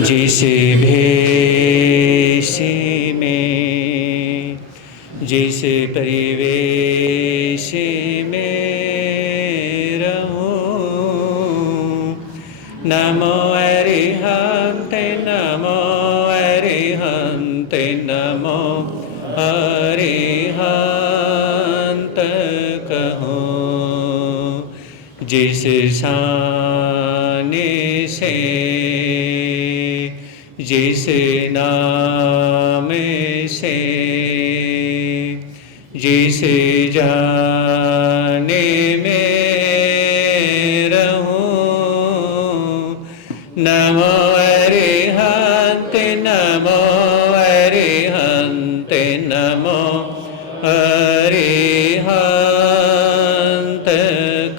जैसे भेष में, जैसे परिवेश में रहूं। नमो अरिहंते, नमो अरिहंते, नमो अरिहंत कहूं। जिस शाने से, जिस नाम से, जिस जाने में रहूं। नमो अरिहंते, नमो अरिहंते, नमो अरिहंत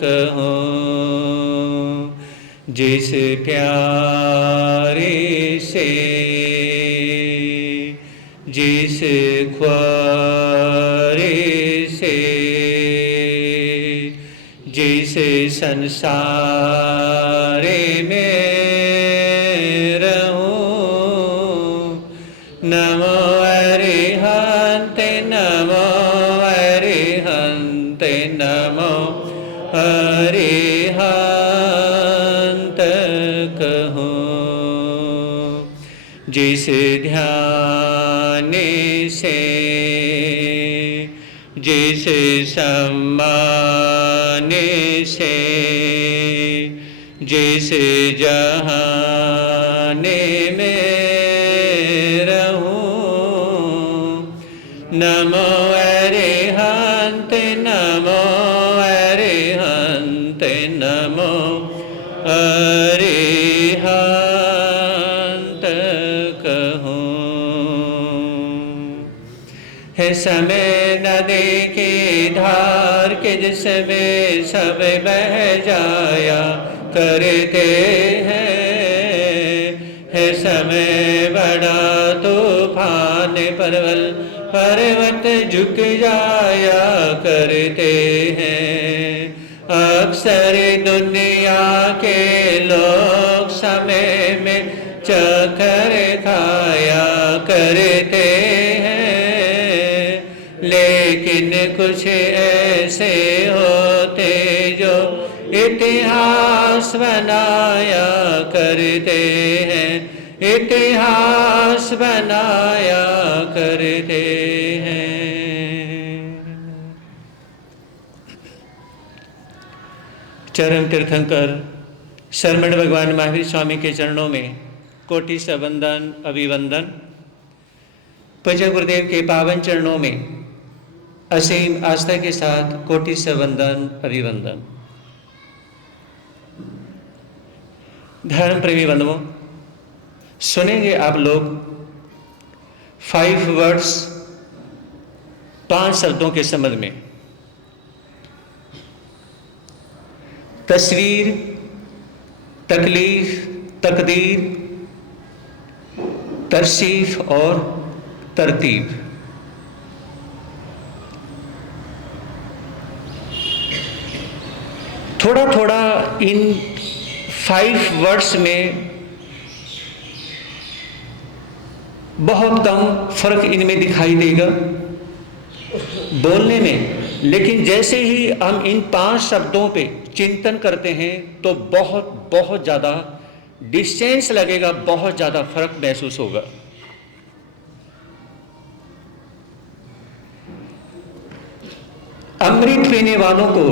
कहूं। जिस प्यारे से, जिस ख्वारे से, जिस संसार में रहूं। नमो अरिहंते, नमो अरिहंते, नमो अरिहंत कहूं। जिस ध्यान से, जिस सम्मान से, जिस जहान में रहूं। नमो अरिहंते, नमो अरिहंते, नमो अरिहंत कहूं। है समय नदी की धार के जिसमें सब बह जाया करते हैं। है समय बड़ा तूफान परवल पर्वत झुक जाया करते हैं। अक्सर दुनिया के लोग समय में चक्कर खाया करते हैं। लेकिन कुछ ऐसे होते जो इतिहास बनाया करते हैं, इतिहास बनाया करते हैं। चरण तीर्थंकर शरमण भगवान महावीर स्वामी के चरणों में कोटि से वंदन अभिवंदन। पूज्य गुरुदेव के पावन चरणों में असीम आस्था के साथ कोटि से वंदन अभिवंदन। धर्म प्रेमी बंधुओं, सुनेंगे आप लोग 5 वर्ड्स, 5 शब्दों के संबंध में। तस्वीर, तकलीफ, तकदीर, तरसीफ और तरतीब। थोड़ा थोड़ा इन 5 वर्ड्स में बहुत कम फर्क इनमें दिखाई देगा बोलने में, लेकिन जैसे ही हम इन 5 शब्दों पे चिंतन करते हैं तो बहुत ज़्यादा डिस्टेंस लगेगा, बहुत ज़्यादा फर्क महसूस होगा। अमृत पीने वालों को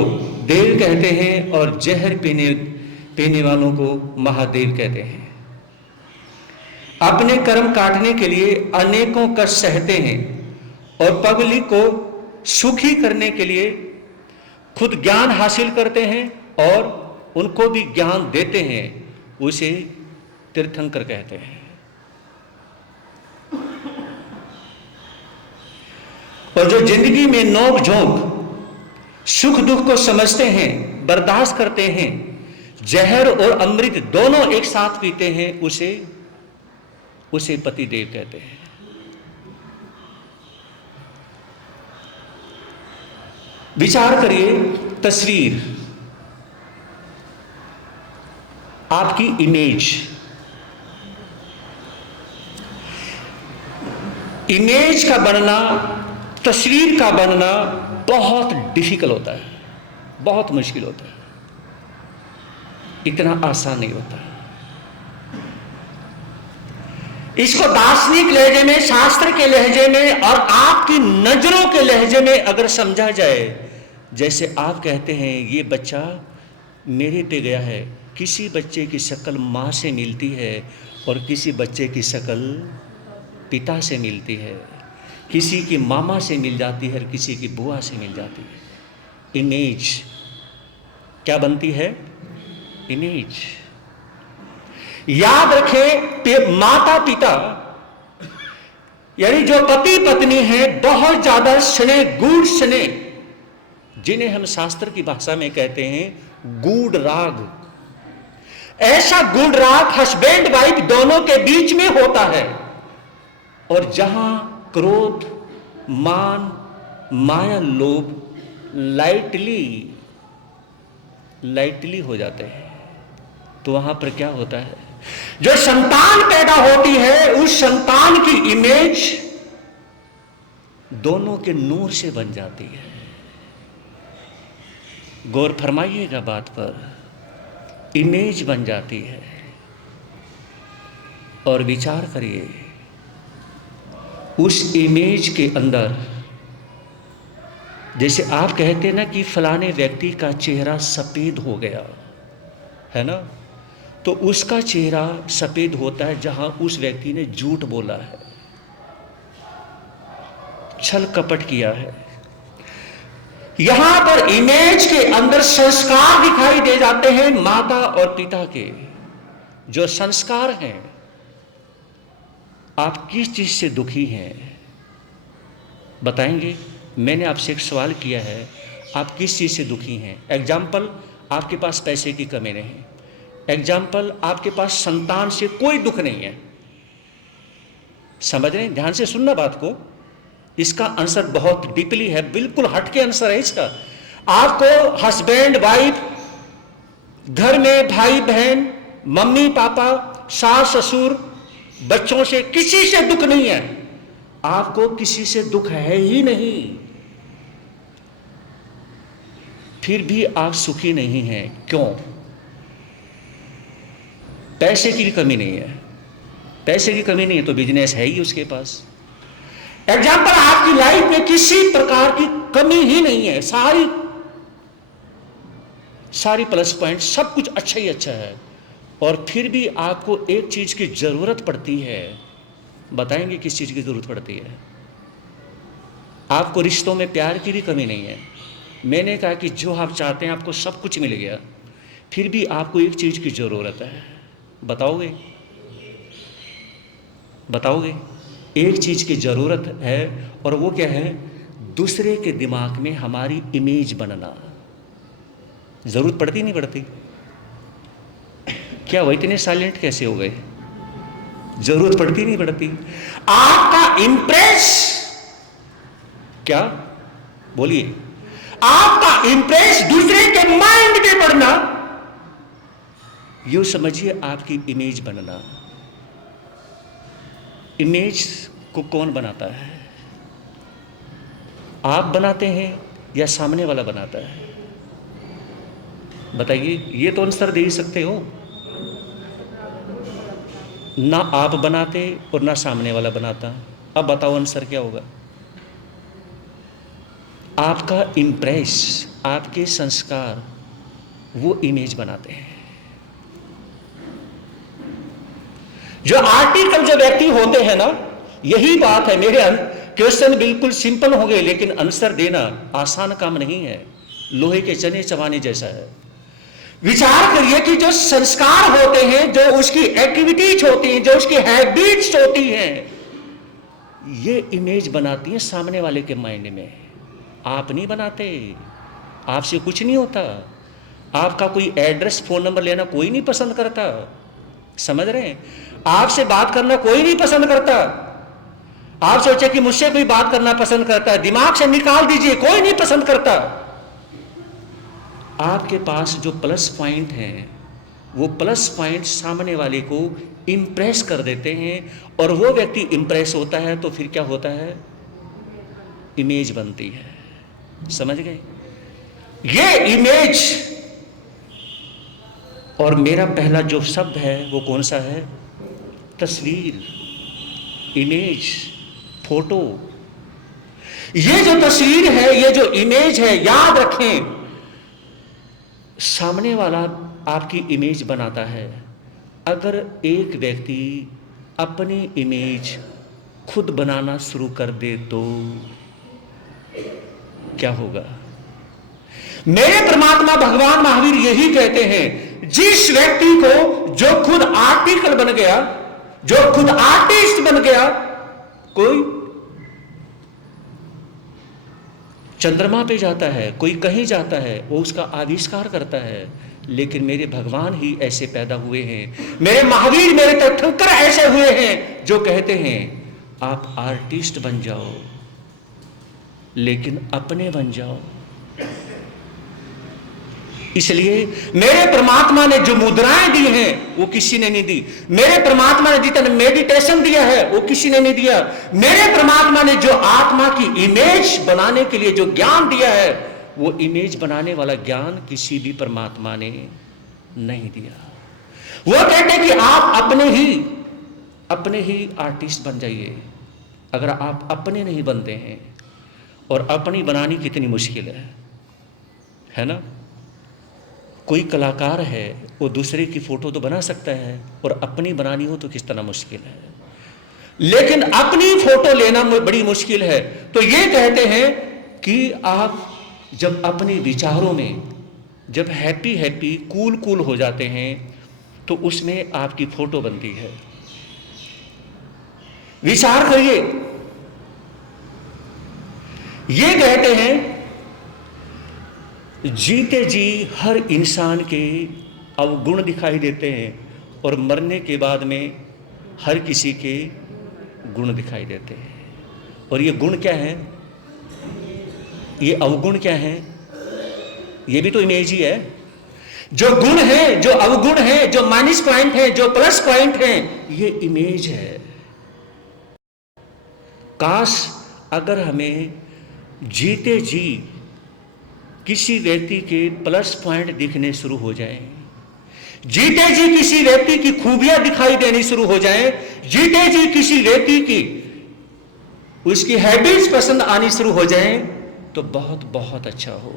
देव कहते हैं और जहर पीने वालों को महादेव कहते हैं। अपने कर्म काटने के लिए अनेकों कष्ट सहते हैं और पब्लिक को सुखी करने के लिए खुद ज्ञान हासिल करते हैं और उनको भी ज्ञान देते हैं। उसे तीर्थंकर कहते हैं। और जो जिंदगी में नोक झोंक सुख दुख को समझते हैं, बर्दाश्त करते हैं, जहर और अमृत दोनों एक साथ पीते हैं, उसे पतिदेव कहते हैं। विचार करिए, तस्वीर, आपकी इमेज, इमेज का बनना, तस्वीर का बनना बहुत डिफिकल्ट होता है, बहुत मुश्किल होता है, इतना आसान नहीं होता। इसको दार्शनिक लहजे में, शास्त्र के लहजे में और आपकी नजरों के लहजे में अगर समझा जाए, जैसे आप कहते हैं ये बच्चा मेरे पे गया है, किसी बच्चे की शक्ल माँ से मिलती है और किसी बच्चे की शक्ल पिता से मिलती है, किसी की मामा से मिल जाती है और किसी की बुआ से मिल जाती है। इमेज क्या बनती है? इमेज। याद रखें, माता पिता यानी जो पति पत्नी है, बहुत ज्यादा स्नेह, गूढ़ स्नेह, जिन्हें हम शास्त्र की भाषा में कहते हैं गूढ़ राग, ऐसा गूढ़ राग हस्बैंड वाइफ दोनों के बीच में होता है। और जहां क्रोध, मान, माया, लोभ लाइटली हो जाते हैं, तो वहां पर क्या होता है? जो संतान पैदा होती है, उस संतान की इमेज दोनों के नूर से बन जाती है। गौर फरमाइएगा बात पर, इमेज बन जाती है। और विचार करिए, उस इमेज के अंदर, जैसे आप कहते हैं ना कि फलाने व्यक्ति का चेहरा सफेद हो गया है ना, तो उसका चेहरा सफेद होता है जहां उस व्यक्ति ने झूठ बोला है, छल कपट किया है। यहां पर इमेज के अंदर संस्कार दिखाई दे जाते हैं माता और पिता के। जो संस्कार हैं, आप किस चीज से दुखी हैं बताएंगे? मैंने आपसे एक सवाल किया है, आप किस चीज से दुखी हैं? एग्जाम्पल, आपके पास पैसे की कमी नहीं, एग्जाम्पल, आपके पास संतान से कोई दुख नहीं है। समझ रहे हैं? ध्यान से सुनना बात को, इसका आंसर बहुत डीपली है, बिल्कुल हटके आंसर है इसका। आपको हस्बैंड वाइफ, घर में भाई बहन, मम्मी पापा, सास ससुर, बच्चों से किसी से दुख नहीं है। आपको किसी से दुख है ही नहीं, फिर भी आप सुखी नहीं हैं। क्यों? पैसे की कमी नहीं है। पैसे की कमी नहीं है तो बिजनेस है ही उसके पास। एग्जाम्पल, आपकी लाइफ में किसी प्रकार की कमी ही नहीं है, सारी प्लस पॉइंट, सब कुछ अच्छा ही अच्छा है, और फिर भी आपको एक चीज की जरूरत पड़ती है। बताएंगे किस चीज की जरूरत पड़ती है? आपको रिश्तों में प्यार की भी कमी नहीं है। मैंने कहा कि जो आप चाहते हैं आपको सब कुछ मिल गया, फिर भी आपको एक चीज की जरूरत है। बताओगे? बताओगे? एक चीज की जरूरत है, और वो क्या है? दूसरे के दिमाग में हमारी इमेज बनना। जरूरत पड़ती नहीं पड़ती? क्या वो इतने साइलेंट कैसे हो गए? जरूरत पड़ती नहीं पड़ती? आपका इंप्रेस, क्या बोलिए, आपका इंप्रेस दूसरे के माइंड में पड़ना, यूं समझिए आपकी इमेज बनना। इमेज को कौन बनाता है? आप बनाते हैं या सामने वाला बनाता है? बताइए, ये तो आंसर दे ही सकते हो। ना आप बनाते और ना सामने वाला बनाता। अब बताओ आंसर क्या होगा? आपका इंप्रेस, आपके संस्कार, वो इमेज बनाते हैं। जो आर्टिकल जो व्यक्ति होते हैं ना, यही बात है। मेरे क्वेश्चन बिल्कुल सिंपल हो गए, लेकिन आंसर देना आसान काम नहीं है, लोहे के चने चबाने जैसा है। विचार करिए कि जो संस्कार होते हैं, जो उसकी एक्टिविटीज होती हैं, जो उसकी हैबिट्स होती हैं, ये इमेज बनाती हैं सामने वाले के माइंड में। आप नहीं बनाते, आपसे कुछ नहीं होता। आपका कोई एड्रेस, फोन नंबर लेना कोई नहीं पसंद करता। समझ रहे हैं? आपसे बात करना कोई नहीं पसंद करता। आप सोचे कि मुझसे कोई बात करना पसंद करता है, दिमाग से निकाल दीजिए, कोई नहीं पसंद करता। आपके पास जो प्लस पॉइंट हैं, वो प्लस पॉइंट सामने वाले को इम्प्रेस कर देते हैं, और वो व्यक्ति इम्प्रेस होता है तो फिर क्या होता है, इमेज बनती है। समझ गए? ये इमेज, और मेरा पहला जो शब्द है वो कौन सा है, तस्वीर, इमेज, फोटो। ये जो तस्वीर है, ये जो इमेज है, याद रखें, सामने वाला आपकी इमेज बनाता है। अगर एक व्यक्ति अपनी इमेज खुद बनाना शुरू कर दे तो क्या होगा? मेरे परमात्मा भगवान महावीर यही कहते हैं, जिस व्यक्ति को जो खुद आर्टिकल बन गया, जो खुद आर्टिस्ट बन गया, कोई चंद्रमा पे जाता है, कोई कहीं जाता है, वो उसका आविष्कार करता है, लेकिन मेरे भगवान ही ऐसे पैदा हुए हैं, मेरे महावीर, मेरे तीर्थंकर ऐसे हुए हैं जो कहते हैं आप आर्टिस्ट बन जाओ, लेकिन अपने बन जाओ। इसलिए मेरे परमात्मा ने जो मुद्राएं दी हैं वो किसी ने नहीं दी। मेरे परमात्मा ने जितना मेडिटेशन दिया है वो किसी ने नहीं दिया। मेरे परमात्मा ने जो आत्मा की इमेज बनाने के लिए जो ज्ञान दिया है, वो इमेज बनाने वाला ज्ञान किसी भी परमात्मा ने नहीं दिया। वो कहते कि आप अपने ही आर्टिस्ट बन जाइए। अगर आप अपने नहीं बनते हैं, और अपनी बनानी कितनी मुश्किल है ना? कोई कलाकार है, वो दूसरे की फोटो तो बना सकता है, और अपनी बनानी हो तो किस तरह मुश्किल है। लेकिन अपनी फोटो लेना बड़ी मुश्किल है। तो ये कहते हैं कि आप जब अपने विचारों में जब हैप्पी कूल हो जाते हैं, तो उसमें आपकी फोटो बनती है। विचार करिए। ये कहते हैं जीते जी हर इंसान के अवगुण दिखाई देते हैं, और मरने के बाद में हर किसी के गुण दिखाई देते हैं। और ये गुण क्या है, ये अवगुण क्या है? ये भी तो इमेज ही है। जो गुण है, जो अवगुण है, जो माइनस पॉइंट है, जो प्लस पॉइंट है, ये इमेज है। काश अगर हमें जीते जी किसी व्यक्ति के प्लस पॉइंट दिखने शुरू हो जाएं, जीते जी किसी व्यक्ति की खूबियां दिखाई देनी शुरू हो जाएं, जीते जी किसी व्यक्ति की उसकी हैबिट्स पसंद आनी शुरू हो जाएं, तो बहुत बहुत अच्छा हो।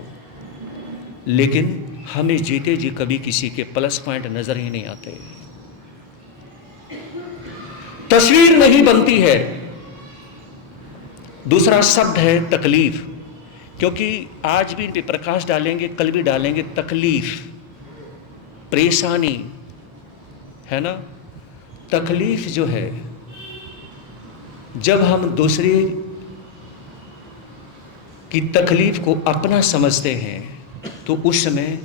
लेकिन हमें जीते जी कभी किसी के प्लस पॉइंट नजर ही नहीं आते। तस्वीर नहीं बनती है। दूसरा शब्द है तकलीफ, क्योंकि आज भी इन पे प्रकाश डालेंगे, कल भी डालेंगे। तकलीफ, परेशानी है ना? तकलीफ जो है, जब हम दूसरे की तकलीफ को अपना समझते हैं तो उस समय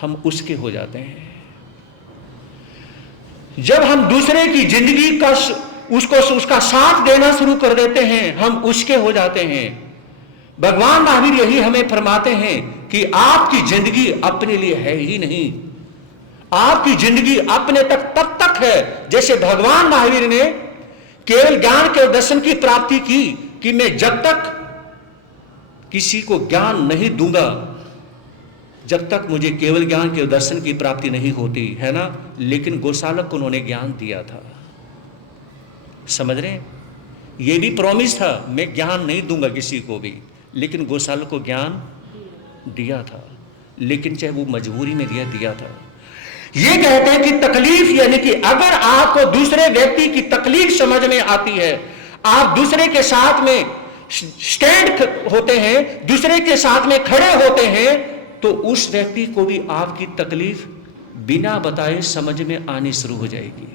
हम उसके हो जाते हैं। जब हम दूसरे की जिंदगी का उसका साथ देना शुरू कर देते हैं, हम उसके हो जाते हैं। भगवान महावीर यही हमें फरमाते हैं कि आपकी जिंदगी अपने लिए है ही नहीं। आपकी जिंदगी अपने तब तक है जैसे भगवान महावीर ने केवल ज्ञान के दर्शन की प्राप्ति की कि मैं जब तक किसी को ज्ञान नहीं दूंगा, जब तक मुझे केवल ज्ञान के दर्शन की प्राप्ति नहीं होती, है ना? लेकिन गोशालक को उन्होंने ज्ञान दिया था। समझ रहे हैं? ये भी प्रॉमिस था, मैं ज्ञान नहीं दूंगा किसी को भी, लेकिन गोशालक को ज्ञान दिया था। लेकिन चाहे वो मजबूरी में दिया था। ये कहते हैं कि तकलीफ, यानी कि अगर आपको दूसरे व्यक्ति की तकलीफ समझ में आती है, आप दूसरे के साथ में स्टैंड होते हैं, दूसरे के साथ में खड़े होते हैं, तो उस व्यक्ति को भी आपकी तकलीफ बिना बताए समझ में आनी शुरू हो जाएगी।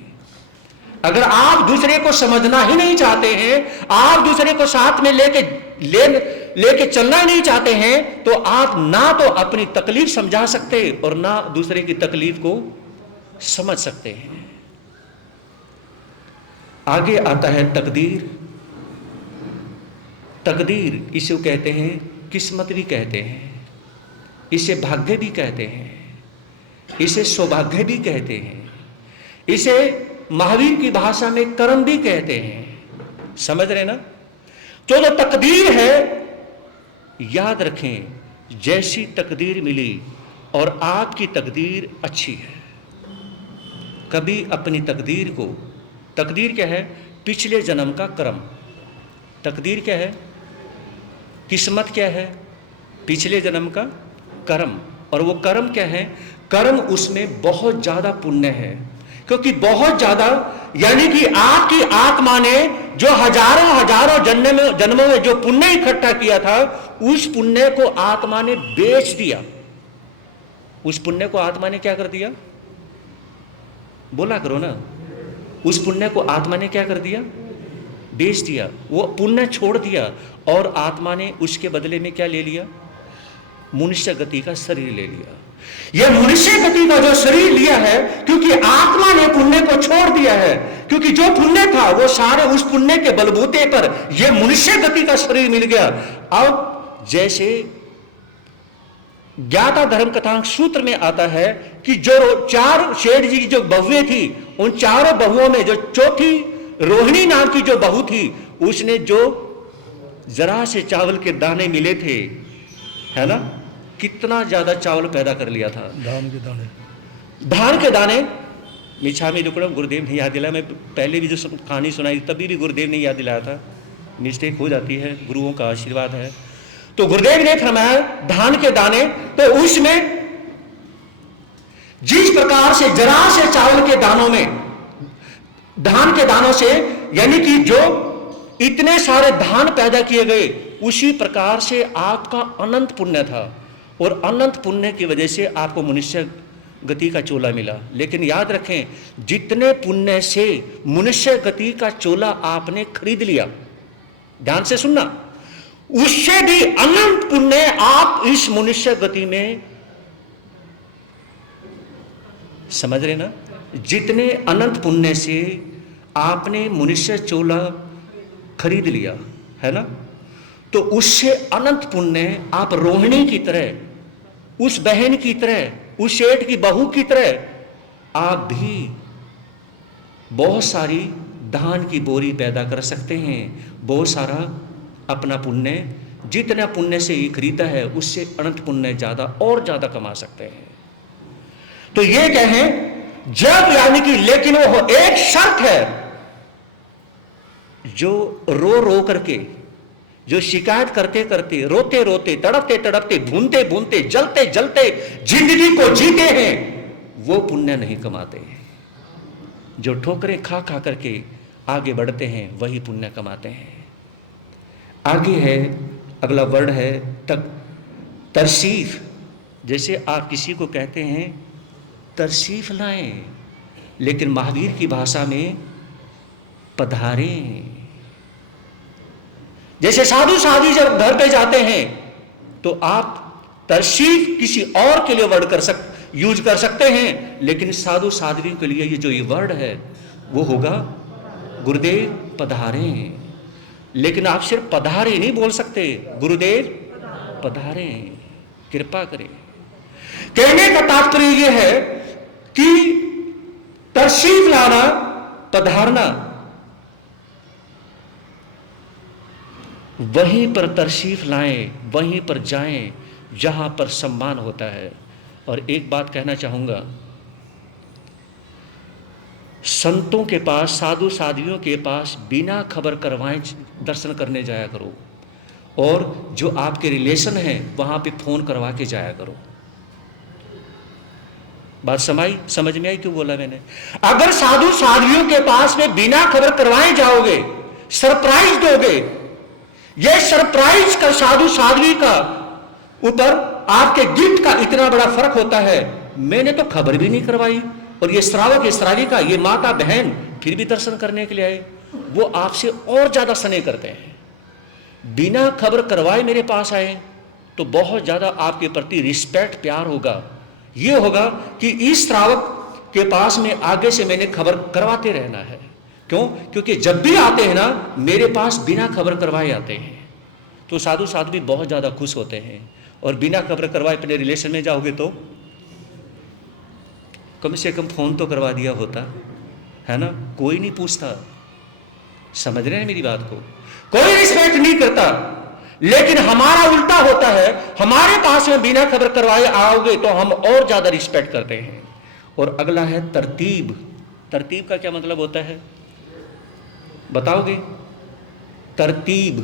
अगर आप दूसरे को समझना ही नहीं चाहते हैं, आप दूसरे को साथ में लेके चलना ही नहीं चाहते हैं, तो आप ना तो अपनी तकलीफ समझा सकते और ना दूसरे की तकलीफ को समझ सकते हैं। आगे आता है तकदीर। तकदीर इसे कहते हैं, किस्मत भी कहते हैं, इसे भाग्य भी कहते हैं, इसे सौभाग्य भी कहते हैं, इसे महावीर की भाषा में कर्म भी कहते हैं। समझ रहे ना? तो जो तकदीर है, याद रखें, जैसी तकदीर मिली और आपकी तकदीर अच्छी है, कभी अपनी तकदीर को, तकदीर क्या है? पिछले जन्म का कर्म। तकदीर क्या है? किस्मत क्या है? पिछले जन्म का कर्म। और वो कर्म क्या है? कर्म उसमें बहुत ज्यादा पुण्य है, क्योंकि बहुत ज्यादा, यानी कि आपकी आत्मा ने जो हजारों हजारों जन्मों में जो पुण्य इकट्ठा किया था, उस पुण्य को आत्मा ने बेच दिया। उस पुण्य को आत्मा ने क्या कर दिया? बोला करो ना। उस पुण्य को आत्मा ने क्या कर दिया? बेच दिया। वो पुण्य छोड़ दिया और आत्मा ने उसके बदले में क्या ले लिया? मनुष्य गति का शरीर ले लिया। यह मनुष्य गति का जो शरीर लिया है, क्योंकि आत्मा ने पुण्य को छोड़ दिया है, क्योंकि जो पुण्य था वो सारे उस पुण्य के बलबूते पर यह मनुष्य गति का शरीर मिल गया। अब जैसे ज्ञाता धर्म कथांक सूत्र में आता है कि जो चार शेठ जी की जो बहुएं थी, उन चारों बहुओं में जो चौथी रोहिणी नाम की जो बहू थी, उसने जो जरा से चावल के दाने मिले थे, है ना, कितना ज्यादा चावल पैदा कर लिया था। धान के दाने मिच्छामी दुक्कड़म, गुरुदेव ने याद दिलाया। मैं पहले भी जो कहानी सुनाई तभी भी गुरुदेव ने याद दिलाया था। मिस्टेक हो जाती है, गुरुओं का आशीर्वाद है। तो गुरुदेव ने फरमाया धान के दाने, तो उसमें जिस प्रकार से जरा से चावल के दानों में, धान के दानों से, यानी कि जो इतने सारे धान पैदा किए गए, उसी प्रकार से आपका अनंत पुण्य था और अनंत पुण्य की वजह से आपको मनुष्य गति का चोला मिला। लेकिन याद रखें, जितने पुण्य से मनुष्य गति का चोला आपने खरीद लिया, ध्यान से सुनना, उससे भी अनंत पुण्य आप इस मनुष्य गति में, समझ रहे ना, जितने अनंत पुण्य से आपने मनुष्य चोला खरीद लिया है ना, तो उससे अनंत पुण्य आप रोहिणी की तरह, उस बहन की तरह, उस सेठ की बहू की तरह आप भी बहुत सारी धान की बोरी पैदा कर सकते हैं। बहुत सारा अपना पुण्य, जितना पुण्य से ये खरीदा है उससे अनंत पुण्य ज्यादा और ज्यादा कमा सकते हैं। तो ये कहें जब, यानी कि, लेकिन वो एक शर्त है, जो रो रो करके, जो शिकायत करते करते, रोते रोते, तड़पते तड़पते, भूनते भूनते, जलते जलते जिंदगी को जीते हैं, वो पुण्य नहीं कमाते। जो ठोकरें खा खा करके आगे बढ़ते हैं वही पुण्य कमाते हैं। आगे है, अगला वर्ड है तरसीफ। जैसे आप किसी को कहते हैं तरसीफ लाएं, लेकिन महावीर की भाषा में पधारें। जैसे साधु साध्वी जब घर पे जाते हैं तो आप तरसीफ किसी और के लिए वर्ड यूज कर सकते हैं, लेकिन साधु साध्वी के लिए ये जो ये वर्ड है वो होगा गुरुदेव पधारें। लेकिन आप सिर्फ पधारे नहीं बोल सकते, गुरुदेव पधारें, कृपा करें। कहने का तात्पर्य यह है कि तशरीफ लाना, पधारना, वहीं पर तशरीफ लाएं, वहीं पर जाएं जहां पर सम्मान होता है। और एक बात कहना चाहूंगा, संतों के पास, साधु साध्वियों के पास बिना खबर करवाए दर्शन करने जाया करो, और जो आपके रिलेशन हैं वहां पे फोन करवा के जाया करो। बात समझ में आई क्यों बोला मैंने? अगर साधु साध्वियों के पास में बिना खबर करवाए जाओगे, सरप्राइज दोगे, यह सरप्राइज का साधु साध्वी का ऊपर आपके गिफ्ट का इतना बड़ा फर्क होता है। मैंने तो खबर भी नहीं करवाई, और ये श्रावक ये श्राविका, ये माता बहन फिर भी दर्शन करने के लिए आए, वो आपसे और ज्यादा स्नेह करते हैं। बिना खबर करवाए मेरे पास आए तो बहुत ज्यादा आपके प्रति रिस्पेक्ट, प्यार होगा। ये होगा कि इस श्रावक के पास में आगे से मैंने खबर करवाते रहना है। क्यों? क्योंकि जब भी आते हैं ना मेरे पास बिना खबर करवाए आते हैं, तो साधु साध्वी बहुत ज्यादा खुश होते हैं। और बिना खबर करवाए अपने रिलेशन में जाओगे तो कम से कम फोन तो करवा दिया होता, है ना, कोई नहीं पूछता। समझ रहे हैं मेरी बात को? कोई रिस्पेक्ट नहीं करता। लेकिन हमारा उल्टा होता है, हमारे पास में बिना खबर करवाए आओगे तो हम और ज्यादा रिस्पेक्ट करते हैं। और अगला है तरतीब। तरतीब का क्या मतलब होता है, बताओगे? तरतीब,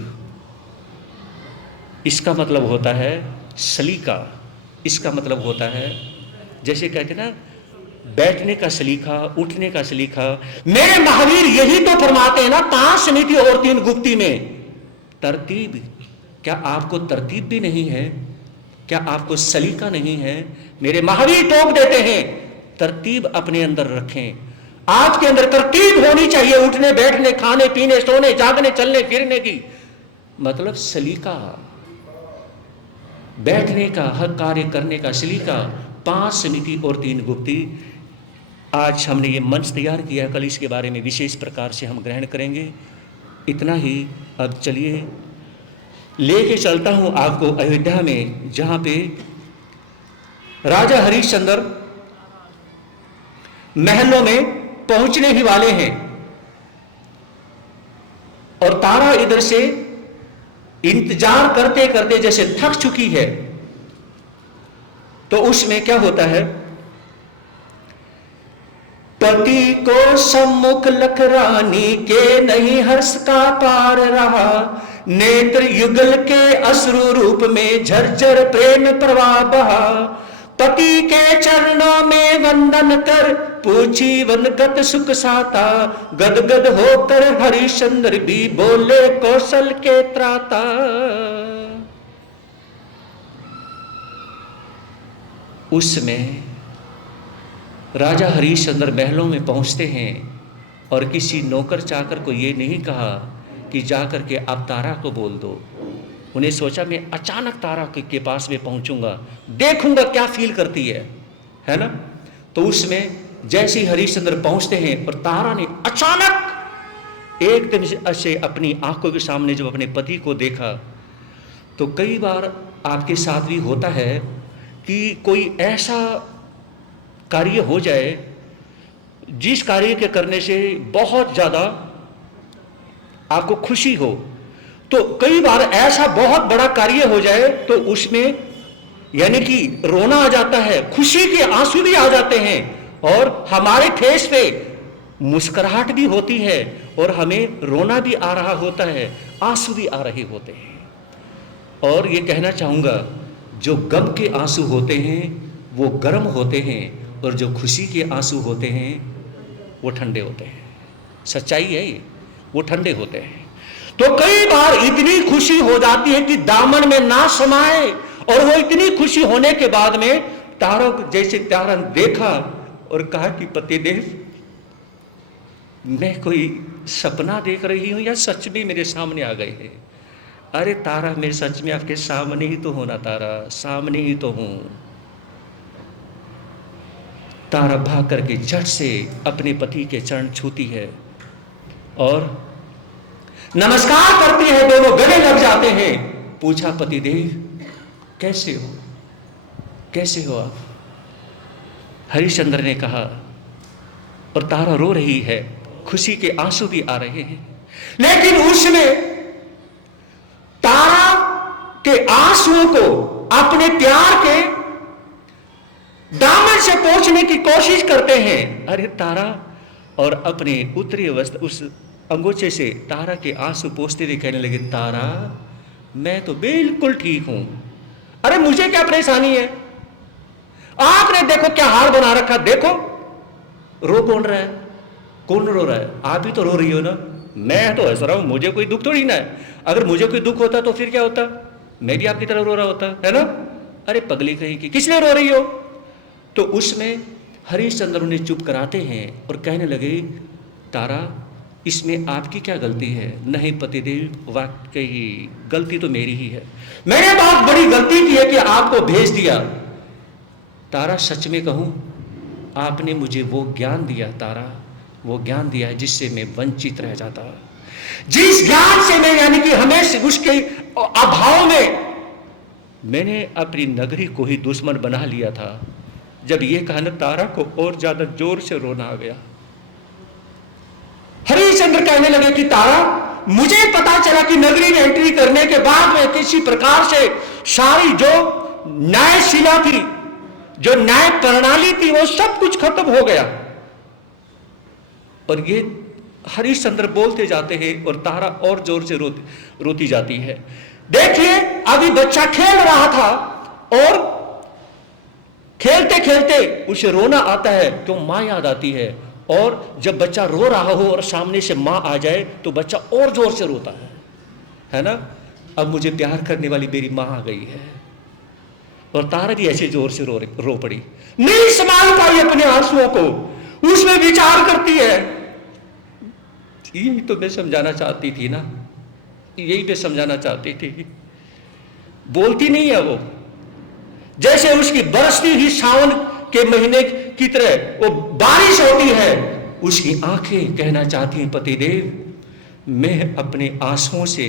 इसका मतलब होता है सलीका। इसका मतलब होता है, जैसे कहते हैं ना, बैठने का सलीका, उठने का सलीका। मेरे महावीर यही तो फरमाते हैं ना, 5 समिति और 3 गुप्ती में तरतीब। क्या आपको तरतीब भी नहीं है? क्या आपको सलीका नहीं है? मेरे महावीर टोक देते हैं, तरतीब अपने अंदर रखें। आपके अंदर तरतीब होनी चाहिए, उठने बैठने, खाने पीने, सोने जागने, चलने फिरने की। मतलब सलीका, बैठने का, हर कार्य करने का सलीका। 5 समिति और 3 गुप्ती। आज हमने ये मंच तैयार किया, कल इसके बारे में विशेष प्रकार से हम ग्रहण करेंगे। इतना ही। अब चलिए लेके चलता हूं आपको अयोध्या में, जहां पे राजा हरिश्चंद्र महलों में पहुंचने ही वाले हैं और तारा इधर से इंतजार करते करते जैसे थक चुकी है। तो उसमें क्या होता है, पति को सम्मुख लख रानी के नहीं हर्ष का पार रहा, नेत्र युगल के अश्रु रूप में झरझर प्रेम प्रवाह बहा, पति के चरणों में वंदन कर पूछी वनगत सुख साता, गदगद होकर हरिश्चंद्र भी बोले कौशल के त्राता। उसमें राजा हरिश्चंद्र महलों में पहुंचते हैं और किसी नौकर चाकर को ये नहीं कहा कि जाकर के आप तारा को बोल दो। उन्हें सोचा मैं अचानक तारा के पास में पहुंचूंगा, देखूंगा क्या फील करती है ना। तो उसमें जैसे ही हरिश्चंद्र पहुंचते हैं और तारा ने अचानक एकदम से अपनी आंखों के सामने जब अपने पति को देखा, तो कई बार आपके साथ भी होता है कि कोई ऐसा कार्य हो जाए जिस कार्य के करने से बहुत ज्यादा आपको खुशी हो। तो कई बार ऐसा बहुत बड़ा कार्य हो जाए तो उसमें यानी कि रोना आ जाता है, खुशी के आंसू भी आ जाते हैं और हमारे फेस पे मुस्कुराहट भी होती है और हमें रोना भी आ रहा होता है, आंसू भी आ रहे होते हैं। और ये कहना चाहूंगा, जो गम के आंसू होते हैं वो गर्म होते हैं और जो खुशी के आंसू होते हैं वो ठंडे होते हैं। सच्चाई है ये, वो ठंडे होते हैं। तो कई बार इतनी खुशी हो जाती है कि दामन में ना समाए, और वो इतनी खुशी होने के बाद में तारों जैसे तारा देखा और कहा कि पतिदेव, मैं कोई सपना देख रही हूं या सच में मेरे सामने आ गए हैं? अरे तारा, मैं सच में आपके सामने ही तो हूं ना तारा, सामने ही तो हूं। तारा भाग करके झट से अपने पति के चरण छूती है और नमस्कार करती है, दोनों गले लग जाते हैं। पूछा पतिदेव कैसे हो, कैसे हो आप? हरिश्चंद्र ने कहा, और तारा रो रही है, खुशी के आंसू भी आ रहे हैं। लेकिन उसमें तारा के आंसुओं को अपने प्यार के दामन से पोंछने की कोशिश करते हैं। अरे तारा, और अपने उत्तरी वस्त्र उस अंगोछे से तारा के आंसू पोंछते हुए कहने लगे, तारा मैं तो बिल्कुल ठीक हूं। अरे मुझे क्या परेशानी है? आपने देखो क्या हार बना रखा, देखो। रो कौन रहा है? कौन रो रहा है? आप ही तो रो रही हो ना। मैं तो हंस रहा हूं, मुझे कोई दुख थोड़ी ना है। अगर मुझे कोई दुख होता तो फिर क्या होता? मैं भी आपकी तरह रो रहा होता, है ना। अरे पगली कहीं की, किस लिए रो रही हो? तो उसमें हरिश्चंद्र उन्हें चुप कराते हैं और कहने लगे, तारा इसमें आपकी क्या गलती है? नहीं पतिदेव, वाकई गलती तो मेरी ही है। मैंने बहुत बड़ी गलती की है कि आपको भेज दिया। तारा सच में कहूं, आपने मुझे वो ज्ञान दिया तारा, वो ज्ञान दिया है जिससे मैं वंचित रह जाता। जिस ज्ञान से मैं यानी कि हमेशा उसके अभाव में मैंने अपनी नगरी को ही दुश्मन बना लिया था। जब ये कहा ना, तारा को और ज्यादा जोर से रोना आ गया। कहने लगे कि तारा, मुझे पता चला कि नगरी में एंट्री करने के बाद में किसी प्रकार से सारी जो न्यायशिला थी, जो न्याय प्रणाली थी, वो सब कुछ खत्म हो गया। और ये हरिश्चंद्र बोलते जाते हैं और तारा और जोर से रोती जाती है। देखिए, अभी बच्चा खेल रहा था और खेलते खेलते उसे रोना आता है तो मां याद आती है, और जब बच्चा रो रहा हो और सामने से मां आ जाए तो बच्चा और जोर से रोता है ना। अब मुझे प्यार करने वाली मेरी मां आ गई है। और तारा भी ऐसे जोर से रो पड़ी, नहीं संभाल पाई अपने आंसुओं को, उसमें विचार करती है। यही तो मैं समझाना चाहती थी ना, यही मैं समझाना चाहती थी। बोलती नहीं है वो, जैसे उसकी बरसती ही सावन के महीने की तरह वो बारिश होती है, उसकी आंखें कहना चाहती हैं, पतिदेव मैं अपने आंसुओं से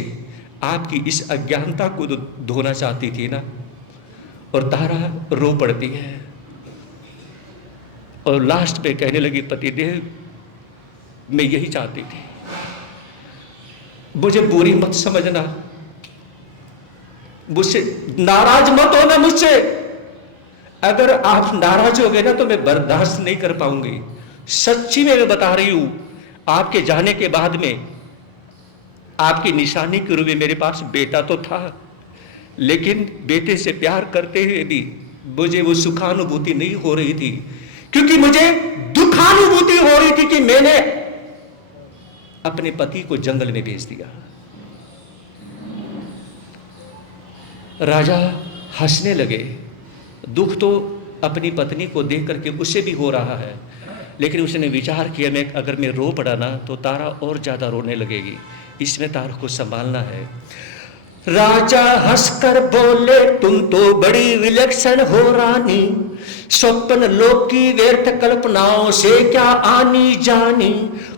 आपकी इस अज्ञानता को धोना चाहती थी ना। और तारा रो पड़ती है और लास्ट पे कहने लगी, पतिदेव मैं यही चाहती थी, मुझे बुरी मत समझना, मुझसे नाराज मत होना मुझसे। अगर आप नाराज हो गए ना तो मैं बर्दाश्त नहीं कर पाऊंगी। सच्ची में मैं बता रही हूं, आपके जाने के बाद में आपकी निशानी के रूप में मेरे पास बेटा तो था, लेकिन बेटे से प्यार करते हुए भी मुझे वो सुखानुभूति नहीं हो रही थी, क्योंकि मुझे दुखानुभूति हो रही थी कि मैंने अपने पति को जंगल में भेज दिया। राजा हंसने लगे। दुख तो अपनी पत्नी को देख करके उसे भी हो रहा है, लेकिन उसने विचार किया मैं अगर मैं रो पड़ा ना तो तारा और ज्यादा रोने लगेगी, इसमें तारा को संभालना है। राजा हंसकर बोले, तुम तो बड़ी विलक्षण हो रानी, स्वप्न लोक की व्यर्थ कल्पनाओं से क्या आनी जानी।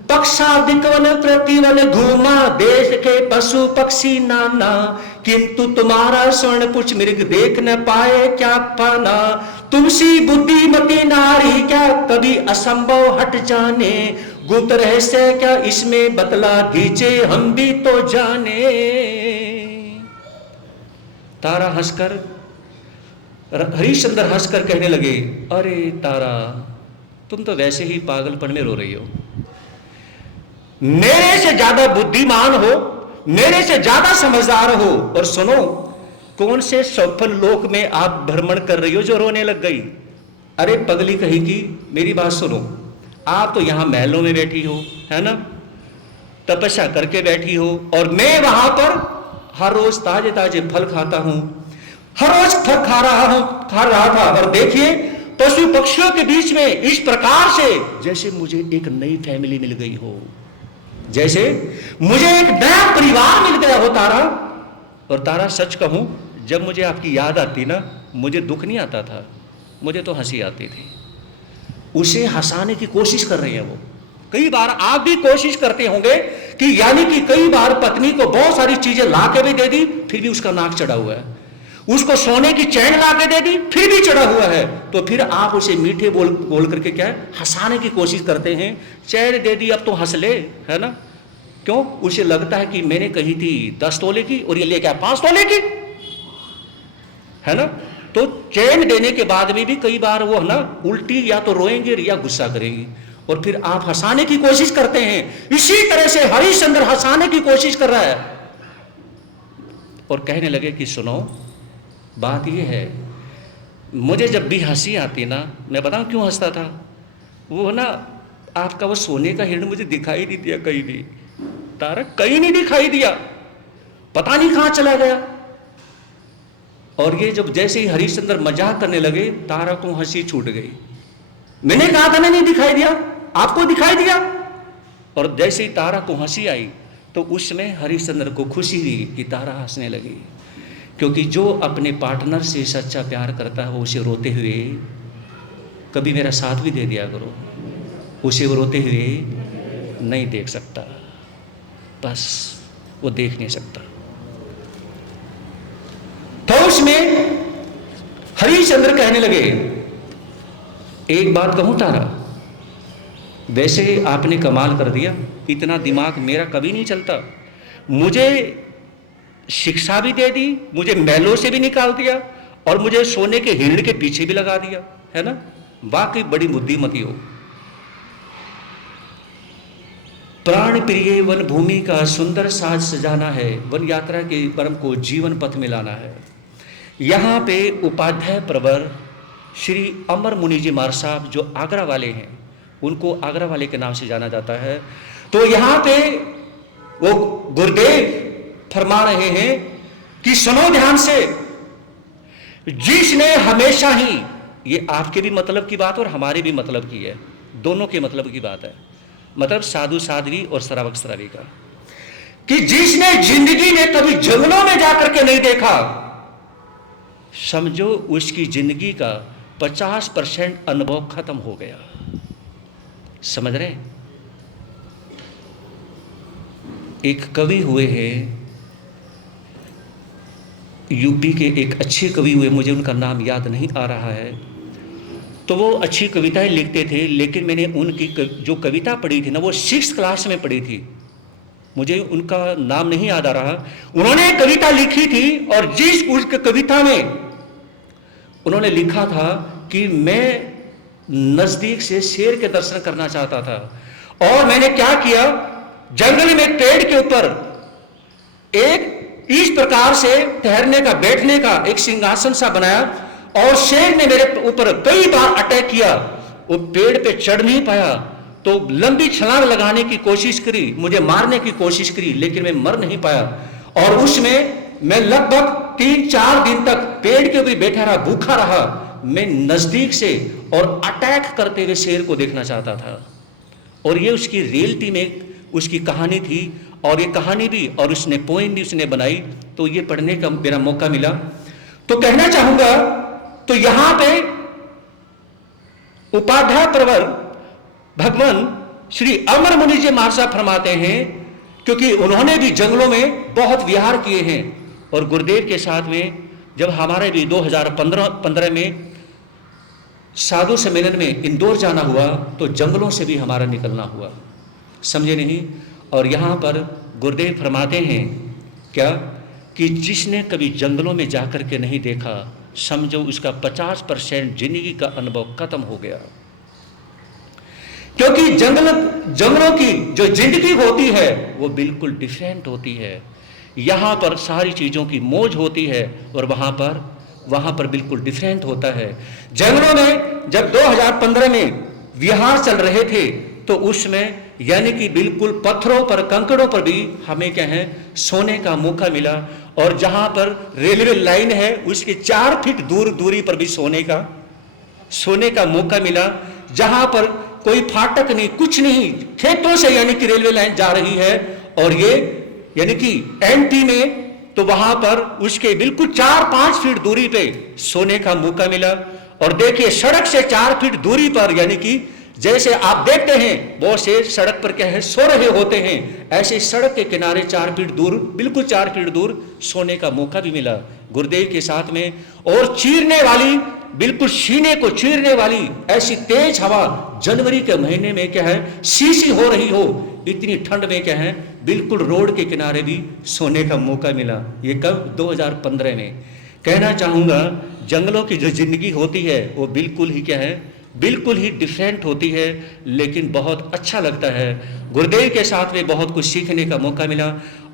पक्षादिक वन प्रतिवन घूमा, देश के पशु पक्षी नाना, किंतु तुम्हारा स्वर्ण पुछ मृग देख न पाए क्या पाना। तुमसी बुद्धिमती नारी क्या कभी असंभव हट जाने, गुप्त रहस्य क्या इसमें बतला दीजिए हम भी तो जाने। तारा हंसकर, हरिश्चंद्र हंसकर कहने लगे, अरे तारा तुम तो वैसे ही पागलपन में रो रही हो, मेरे से ज्यादा बुद्धिमान हो, मेरे से ज्यादा समझदार हो, और सुनो कौन से स्वप्न लोक में आप भ्रमण कर रही हो जो रोने लग गई। अरे पगली कहीं की, मेरी बात सुनो, आप तो यहां महलों में बैठी हो, है ना, तपस्या करके बैठी हो, और मैं वहां पर हर रोज ताजे ताजे फल खाता हूं, हर रोज फल खा रहा था। और देखिए पशु पक्षियों के बीच में इस प्रकार से जैसे मुझे एक नई फैमिली मिल गई हो, जैसे मुझे एक नया परिवार मिल गया हो तारा। और तारा सच कहूं, जब मुझे आपकी याद आती ना, मुझे दुख नहीं आता था, मुझे तो हंसी आती थी। उसे हंसाने की कोशिश कर रही है वो। कई बार आप भी कोशिश करते होंगे कि यानी कि कई बार पत्नी को बहुत सारी चीजें ला के भी दे दी फिर भी उसका नाक चढ़ा हुआ है, उसको सोने की चैन ला के दे दी फिर भी चढ़ा हुआ है, तो फिर आप उसे मीठे बोल करके क्या है हंसाने की कोशिश करते हैं। चैन दे दी अब तो हंस ले, है ना, क्यों, उसे लगता है कि मैंने कही थी 10 तोले की और ये लेके 5 तोले की, है ना। तो चैन देने के बाद भी कई बार वो है ना उल्टी या तो रोएंगे या गुस्सा करेंगी, और फिर आप हंसाने की कोशिश करते हैं। इसी तरह से हरिश्चंद्र हंसाने की कोशिश कर रहा है और कहने लगे कि सुनो बात ये है, मुझे जब भी हंसी आती ना, मैं बताऊं क्यों हंसता था, वो ना आपका वो सोने का हिरण मुझे दिखाई नहीं दिया कहीं भी, तारा कहीं नहीं दिखाई दिया, पता नहीं कहां चला गया। और ये जब जैसे ही हरिश्चंद्र मजाक करने लगे तारा को हंसी छूट गई। मैंने कहा था ना नहीं दिखाई दिया, आपको दिखाई दिया। और जैसे ही तारा को हंसी आई तो उसमें हरिश्चंद्र को खुशी हुई कि तारा हंसने लगी, क्योंकि जो अपने पार्टनर से सच्चा प्यार करता है वो उसे रोते हुए, कभी मेरा साथ भी दे दिया करो, उसे वो रोते हुए नहीं देख सकता, बस वो देख नहीं सकता। तो उसमें हरिश्चंद्र कहने लगे, एक बात कहूं तारा, वैसे आपने कमाल कर दिया, इतना दिमाग मेरा कभी नहीं चलता। मुझे शिक्षा भी दे दी, मुझे महलों से भी निकाल दिया और मुझे सोने के हिरण के पीछे भी लगा दिया, है ना। वाकई बड़ी बुद्धिमती हो। प्राण प्रिय वन भूमि का सुंदर साज सजाना है, वन यात्रा के परम को जीवन पथ में लाना है। यहाँ पे उपाध्याय प्रवर श्री अमर मुनि जी महाराज साहब जो आगरा वाले हैं, उनको आगरा वाले के नाम से जाना जाता है। तो यहाँ पे वो गुरुदेव फरमा रहे हैं कि सुनो ध्यान से, जिसने हमेशा ही, ये आपके भी मतलब की बात और हमारे भी मतलब की है, दोनों के मतलब की बात है, मतलब साधु साध्वी और श्रावक श्राविका, कि जिसने जिंदगी में कभी जंगलों में जाकर के नहीं देखा, समझो उसकी जिंदगी का 50% अनुभव खत्म हो गया। समझ रहे? एक कवि हुए हैं यूपी के, एक अच्छे कवि हुए, मुझे उनका नाम याद नहीं आ रहा है। तो वो अच्छी कविताएं लिखते थे, लेकिन मैंने उनकी जो कविता पढ़ी थी ना, वो 6th क्लास में पढ़ी थी, मुझे उनका नाम नहीं याद आ रहा। उन्होंने एक कविता लिखी थी और जिस उस कविता में उन्होंने लिखा था कि मैं नजदीक से शेर के दर्शन करना चाहता था, और मैंने क्या किया, जंगल में पेड़ के ऊपर एक इस प्रकार से ठहरने का, बैठने का एक सिंहासन सा बनाया, और शेर ने मेरे ऊपर कई बार अटैक किया। वो पेड़ पे चढ़ नहीं पाया, तो लंबी छलांग लगाने की कोशिश करी, मुझे मारने की कोशिश करी, लेकिन मैं मर नहीं पाया। और उसमें मैं लगभग 3-4 दिन तक पेड़ के ऊपर बैठा रहा, भूखा रहा। मैं नजदीक से और अटैक करते हुए शेर को देखना चाहता था। और ये उसकी रियलिटी में उसकी कहानी थी, और ये कहानी भी और उसने पोएम भी उसने बनाई, तो ये पढ़ने का मेरा मौका मिला। तो कहना चाहूंगा, तो यहां पे उपाध्याय प्रवर भगवान श्री अमर मुनि जी महाराज साहब फरमाते हैं, क्योंकि उन्होंने भी जंगलों में बहुत विहार किए हैं, और गुरुदेव के साथ में जब हमारे भी 2015 में साधु सम्मेलन में इंदौर जाना हुआ, तो जंगलों से भी हमारा निकलना हुआ, समझे नहीं। और यहाँ पर गुरुदेव फरमाते हैं क्या, कि जिसने कभी जंगलों में जाकर के नहीं देखा, समझो उसका 50% जिंदगी का अनुभव खत्म हो गया। क्योंकि जंगलों की जो जिंदगी होती है वो बिल्कुल डिफरेंट होती है। यहाँ पर सारी चीज़ों की मौज होती है, और वहाँ पर बिल्कुल डिफरेंट होता है। जंगलों में जब 2015 में विहार चल रहे थे, तो उसमें यानी कि बिल्कुल पत्थरों पर, कंकड़ों पर भी हमें क्या है, सोने का मौका मिला। और जहाँ पर रेलवे लाइन है, उसके 4 फीट दूरी पर भी सोने का मौका मिला। जहाँ पर कोई फाटक नहीं, कुछ नहीं, खेतों से यानी कि रेलवे लाइन जा रही है, और ये यानी कि एमपी में, तो वहां पर उसके बिल्कुल 4-5 फीट दूरी पे सोने का मौका मिला। और देखिए, सड़क से 4 फीट दूरी पर, यानी कि जैसे आप देखते हैं बहुत से सड़क पर क्या है, सो रहे होते हैं, ऐसे सड़क के किनारे 4 फीट दूर, बिल्कुल 4 फीट दूर सोने का मौका भी मिला गुरुदेव के साथ में। और चीरने वाली, बिल्कुल सीने को चीरने वाली ऐसी तेज हवा जनवरी के महीने में क्या है, शीशी हो रही हो, इतनी ठंड में क्या है, बिल्कुल रोड के किनारे भी सोने का मौका मिला। ये कब? 2015 में। कहना चाहूँगा, जंगलों की जो जिंदगी होती है वो बिल्कुल ही क्या है, बिल्कुल ही डिफरेंट होती है, लेकिन बहुत अच्छा लगता है। गुरुदेव के साथ में बहुत कुछ सीखने का मौका मिला।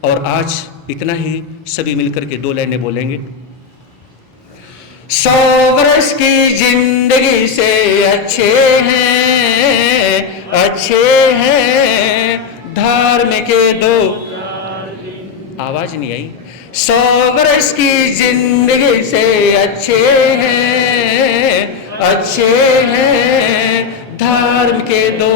और आज इतना ही, सभी मिलकर के 2 लाइनें बोलेंगे। 100 वर्ष की जिंदगी से अच्छे हैं धर्म के 2, आवाज नहीं आई। 100 वर्ष की जिंदगी से अच्छे हैं धर्म के 2,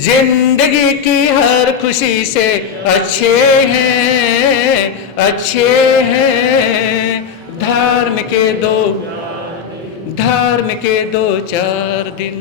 जिंदगी की हर खुशी से अच्छे हैं धर्म के 2 4 दिन।